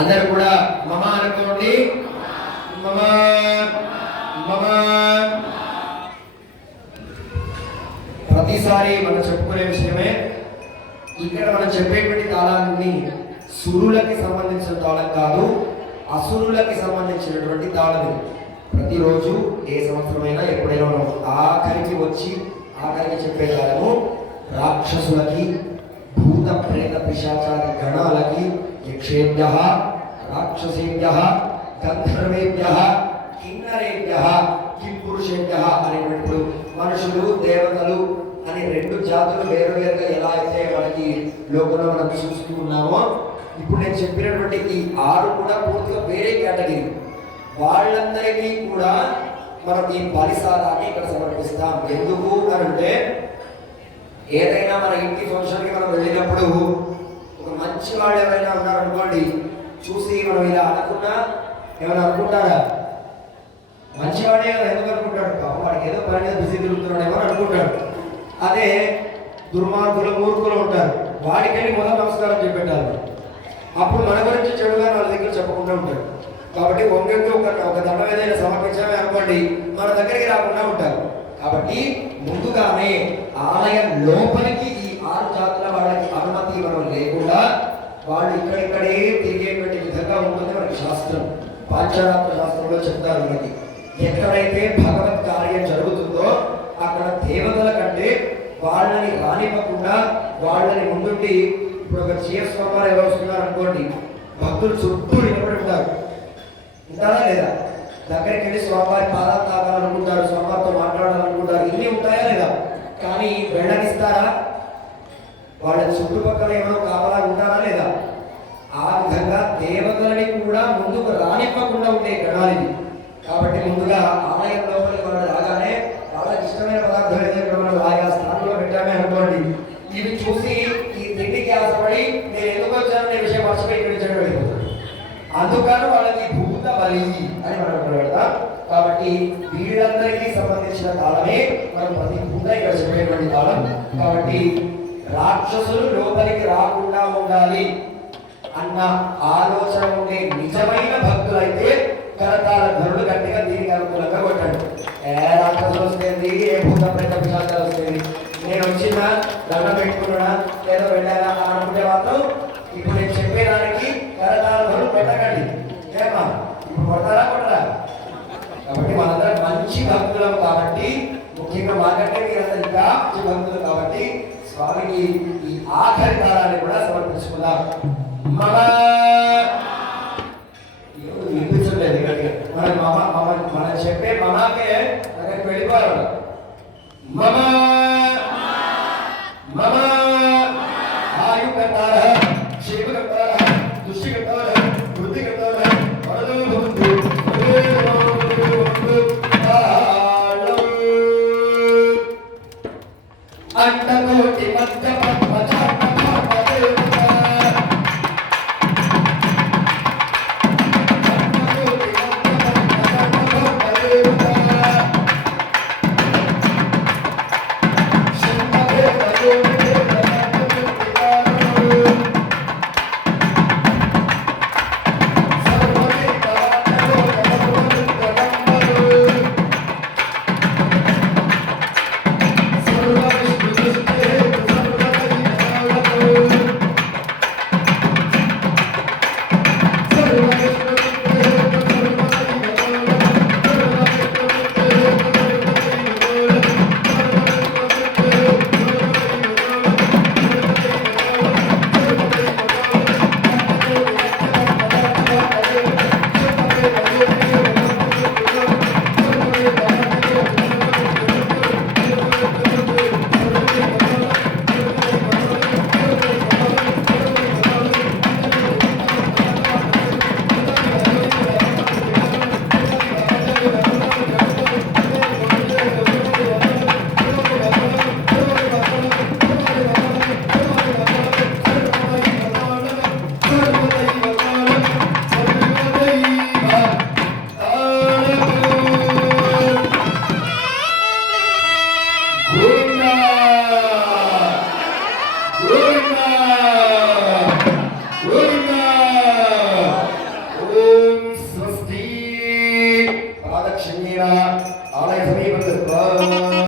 అందరూ కూడా మమ అనుకోండి. మమ మమ ప్రతిసారి మనం చెప్పుకునే విషయమే. ఇక్కడ మనం చెప్పేటువంటి తాళాన్ని సురులకి సంబంధించిన తాళం కాదు, అసురులకి సంబంధించినటువంటి తాళం. ప్రతిరోజు ఏ సంవత్సరమైనా ఎప్పుడైనా మనం ఆఖరికి చెప్పే తాళము రాక్షసులకి, భూత ప్రేత పిశాచాది గణాలకి, యక్షేభ్యః, రాక్షసేభ్యః, గంధర్వేభ్యః, కిన్నరేభ్యః, కింపురుషేభ్యః అనేటువంటి మనుషులు దేవతలు అని రెండు జాతులు వేరువేరుగా ఎలా అయితే మనకి లోకంలో మనం చూస్తూ ఉన్నామో, ఇప్పుడు నేను చెప్పినటువంటి ఈ 6 కూడా పూర్తిగా వేరే కేటగిరీ. వాళ్ళందరికీ కూడా మనం ఈ బలిసాదాన్ని ఇక్కడ సమర్పిస్తాం. ఎందుకు అంటే ఏదైనా మన ఇంటి ఫంక్షన్కి మనం వెళ్ళినప్పుడు ఒక మంచి వాళ్ళు ఎవరైనా ఉన్నారనుకోండి, చూసి మనం ఇలా అనుకున్నా ఏమైనా అనుకుంటారా? మంచివాడే కదా ఎందుకు అనుకుంటాడు? పాపం వాడికి ఏదో పని మీద బిజీ తిరుగుతున్నాడేమో అనుకుంటాడు. అదే దుర్మార్గులు మూర్ఖులు ఉంటారు, వాడికి వెళ్ళి మొదలు నమస్కారం చెప్పెట్టాలి. అప్పుడు మన గురించి చెడుగా వాళ్ళ దగ్గర చెప్పకుండా ఉంటాడు. కాబట్టి వంగకి ఒక దండం ఏదైనా సమర్పించడమే అనుకోండి, మన దగ్గరికి రాకుండా ఉంటారు. కాబట్టి ముందుగానే ఆలయం లోపలికి ఈ 6 జాతుల వాళ్ళకి అనుమతి ఇవ్వడం లేకుండా వాళ్ళు ఇక్కడిక్కడే తిరిగేటువంటి విధంగా ఉంటుంది మనకి శాస్త్రం. పాంచరాత్ర శాస్త్రంలో చెప్తారు మనకి, ఎక్కడైతే భగవత్ కార్యం జరుగుతుందో అక్కడ దేవతల కంటే వాళ్ళని రానివ్వకుండా వాళ్ళని ముందుండి, ఇప్పుడు ఒక జిఎస్ స్వామి ఎవరు వస్తున్నారు అనుకోండి, భక్తులు చుట్టూ నిలబడి ఉంటారు. ఉంటారా లేదా? దగ్గరికి వెళ్ళి స్వామివారి పాదాలు తాగాలనుకుంటారు, స్వామివారితో మాట్లాడాలనుకుంటారు, ఇన్ని ఉంటాయా లేదా? కానీ వెళ్ళనిస్తారా? వాళ్ళ చుట్టుపక్కల ఏమైనా కావాలా ఉంటారా లేదా? ఆ విధంగా దేవతలని కూడా ముందుకు రానివ్వకుండా ఉండే గణాలివి. కాబట్టి ముందుగా ఆలయం లోపలికి వాళ్ళు రాగానే వాళ్ళకి ఇష్టమైన పదార్థాలు ఏదైనా మనం ఆయా స్థానంలో పెట్టామే అనుకోండి, ఇవి చూసి ఈ తిండికి ఆశపడి నేను ఎందుకు వచ్చాను అనే విషయం మర్చిపోయి ఇక్కడ చెడు వెళ్ళిపోతాడు. అందుకని వాళ్ళకి భూత బలి అని మనం పెడతాం. కాబట్టి వీళ్ళందరికీ సంబంధించిన తాళమే మనం ప్రతి భూత ఇక్కడ చెప్పేటువంటి తాళం. కాబట్టి రాక్షసులు లోపలికి రాకుండా ఉండాలి అన్న ఆలోచన ఉండే నిజమైన భక్తులైతే కరతాళ ధరుడు గట్టిగా దీనికి అనుకూలంగా కొట్టాడు. ఏ రాక్షసులు వస్తుంది, ఏ భూత ప్రేత పిశాచాలు వస్తుంది, నేను వచ్చినా దండం పెట్టుకున్నా ఏదో వెళ్ళానా అనుకుంటే మాత్రం ఇప్పుడు నేను చెప్పేదానికి కరతాళ ధరుడు పెట్టకండి. ఏమా ఇప్పుడు కొడతారా కొట్టరా? కాబట్టి మనందరం మంచి భక్తులం కాబట్టి, ముఖ్యంగా మాకంటే మీరందరూ ఇంకా మంచి భక్తులు కాబట్టి స్వామికి ఈ ఆఖరి తాళాన్ని కూడా సమర్పించుకుందాం. వినిపించలేదు మన మనం చెప్పే మమాకే అక్కడికి వెళ్ళిపోవాలి. మమ మమ ఆయుకతార